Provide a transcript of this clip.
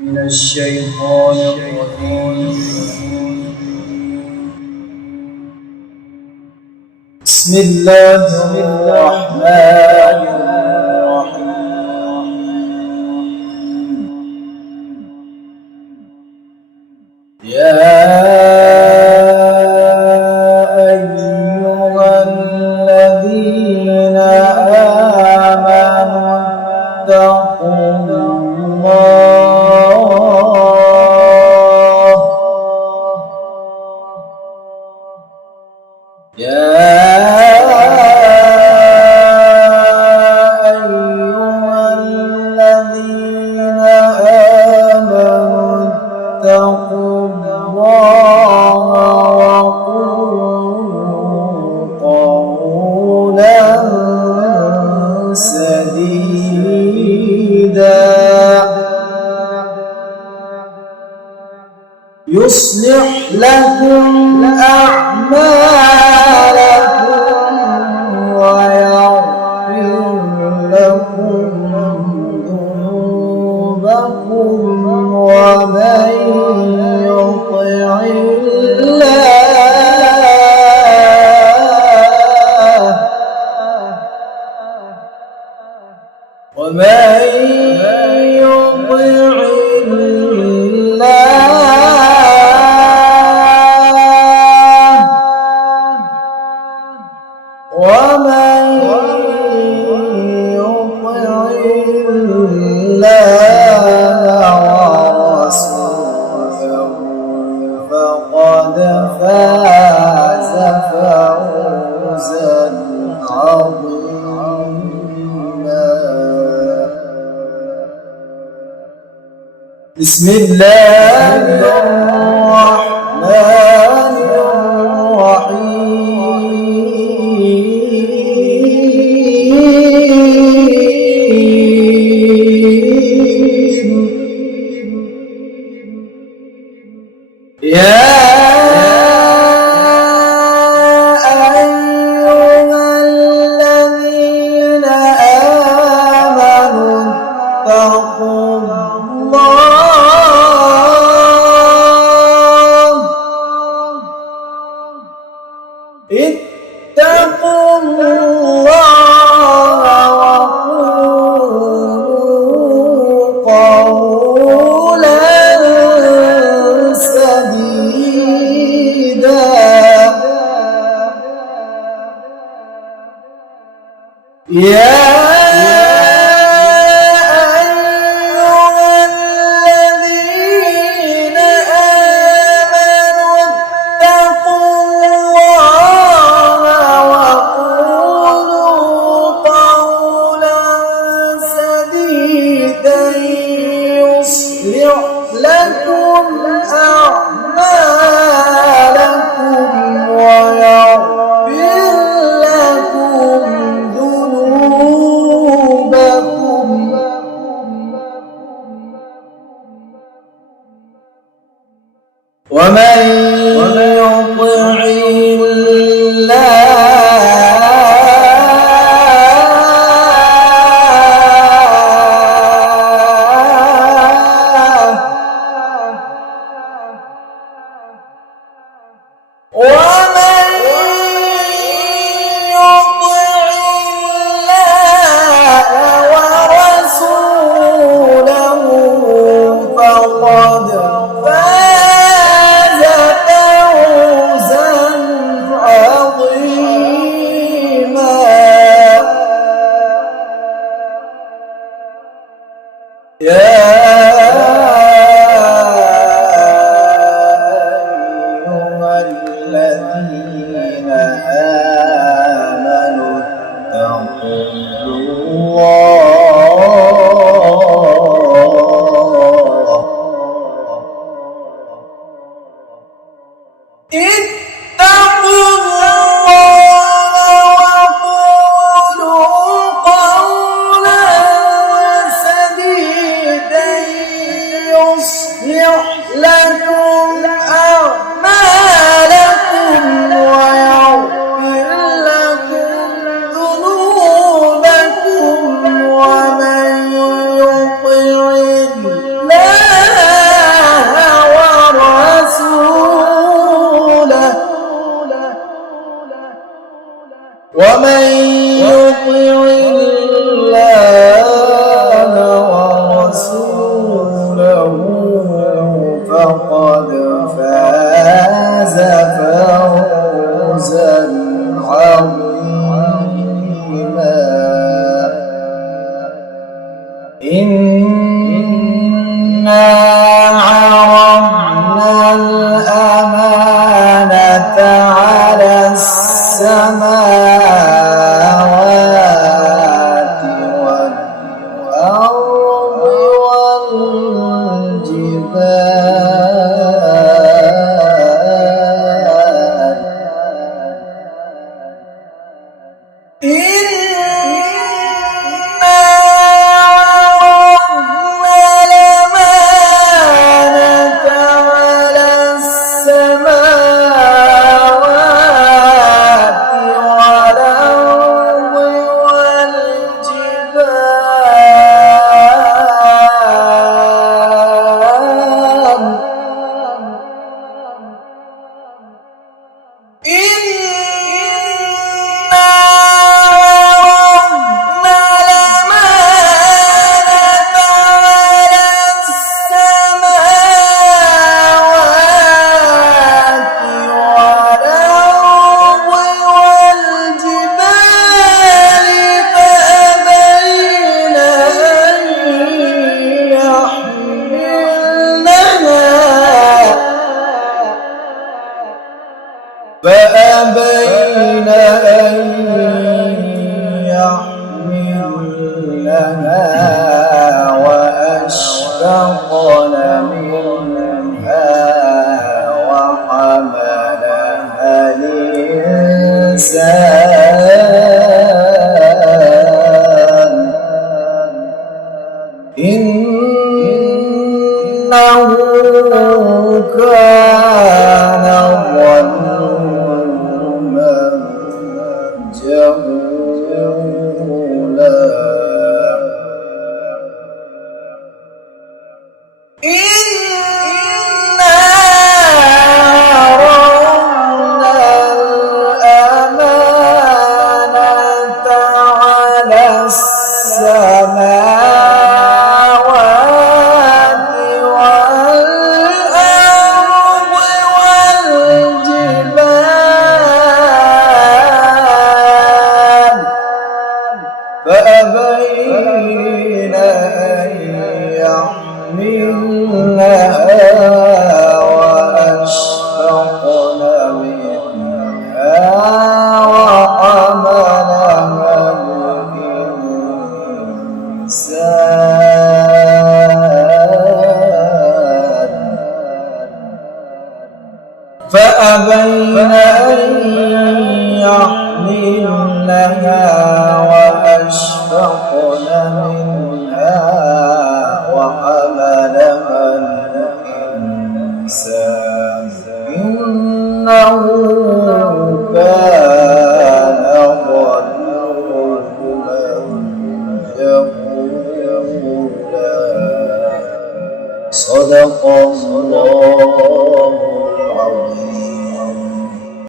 من الشيطان الرجيم. بسم الله الرحمن الرحيم. يا أيها الذين آمنوا اتقوا الله. يا أيها الذين آمنوا اتقوا الله وقولوا قولا سديدا يصلح لكم أعمالكم ويغفر لكم ذنوبكم ومن يطع ورسوله فقد فاز فوزا عظيما. بسم الله الرحمن الرحيم. يا أيها الذين آمنوا اتقوا الله. اتقوا الله وقولوا قولا سديدا يا لكم أعمالكم ويغفر لكم ذنوبكم ومن يطع فقد فاز فوزا ومن يطع الله ورسوله فقد فاز فوزا عظيما. إنا عرضنا الأمانة على السماوات والأرض والجبال فأبين أن يحملنها وأشفقن منها وحملها الإنسان إنه كان ظلوما جهولا. إنا عرضنا الأمانة على السماوات والأرض والجبال فأبين أن يحملنها وأشفقن منها وحملها الإنسان